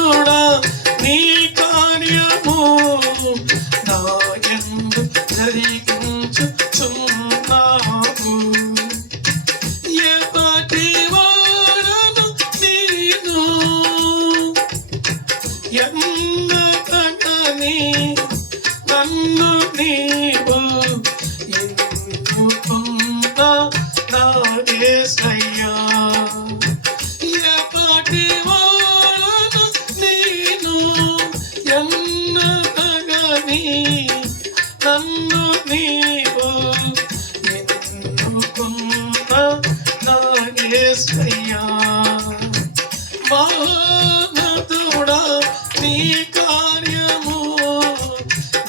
మహోన్నతుడా నీ కార్యము నా యందు జరిగించుచున్నావు. ఎప్పటి వాడను నేను ఎన్నకని నన్ను నీవు ఎన్నుకున్నా నా యేసయ్యా. ఎప్పటి వాడను నేను ఎన్నకని నన్ను నీవు ఎన్నుకున్నా నా యేసయ్యా. మహోన్నతుడా నీ కార్యము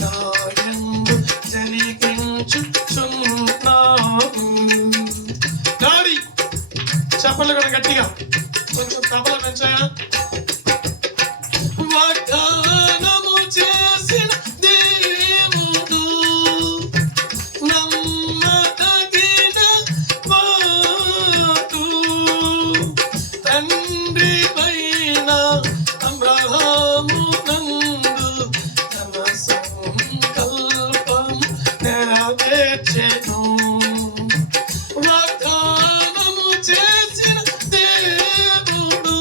నా యందు జరిగించుచున్నావు. గాడి చెప్పలు కూడా గట్టిగా కొంచెం తబల పెంచాయా. వాగ్దానము చేసిన దేవుడు నమ్మదగిన వాడు. తండ్రి పైన అబ్రహాము నందు తన సంకల్పం నెరవేర్చెను. వాగ్దానము చేసిన దేవుడు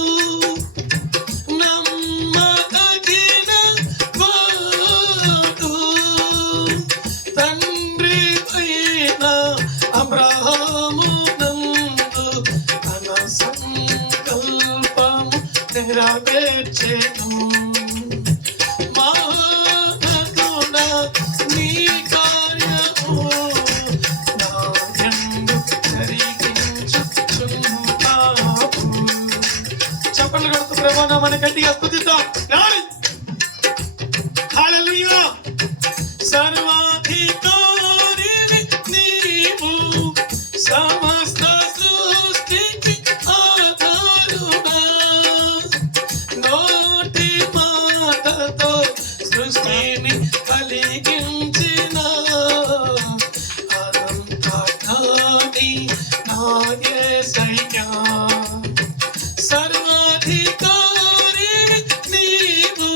నమ్మదగిన వాడు. తండ్రి పైన అబ్రహాము నందు తన సంకల్పము నెరవేర్చెను. మహోన్నతుడా నీ కార్యము నా యందు జరిగించుచున్నావు. చప్పట్లు కొడుతూ ప్రభువా నామమున గట్టిగా స్తుతిద్దాం. హల్లెలూయా. సర్వాధికారివి నీవు సమస్త సృష్టికి ఆధారుడా. నోటి మాటతో సృష్టిని కలిగించిన అనంతకాని నా యేసయ్యా. సర్వాధికారివి నీవు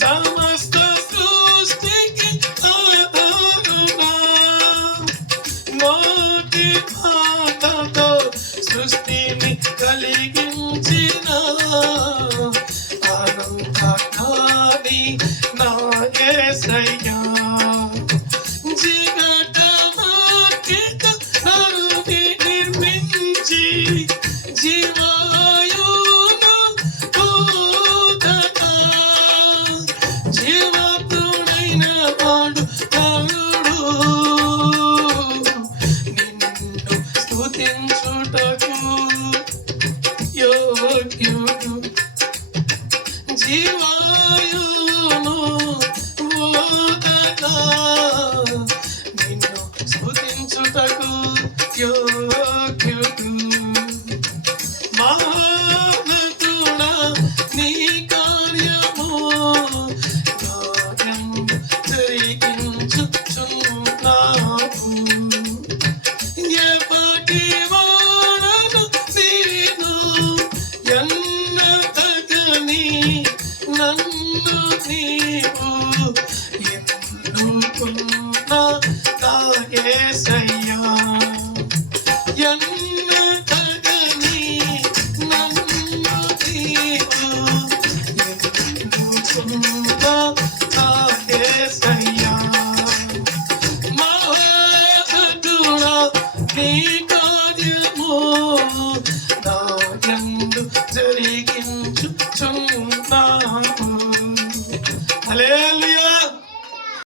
సమస్త సృష్టికి ఆధారుడా. నోటి మాటతో సృష్టిని కలిగించిన అనంతకాని నా యేసయ్యా. జిగటమార్గిక నరుని నిర్మించి జీవాయువును ఊదగా. జీవతుడైన వాడు నరుడు నిన్ను స్తుతించుటకు యోగ్యుడు. జీవాయువును ఊదగా నిన్ను స్తుతించుటకు యోగ్యుడు. మహోన్నతుడా నీ కార్యము నా యందు జరిగించుచున్నావు. ఎప్పటి వాడను నేను ఎన్నకని నన్ను నీవు ఎన్నుకున్నా నా యేసయ్యా. ఎన్నకని నన్ను నీవు ఎన్నుకున్నా నా యేసయ్యా. మహోన్నతుడా నీ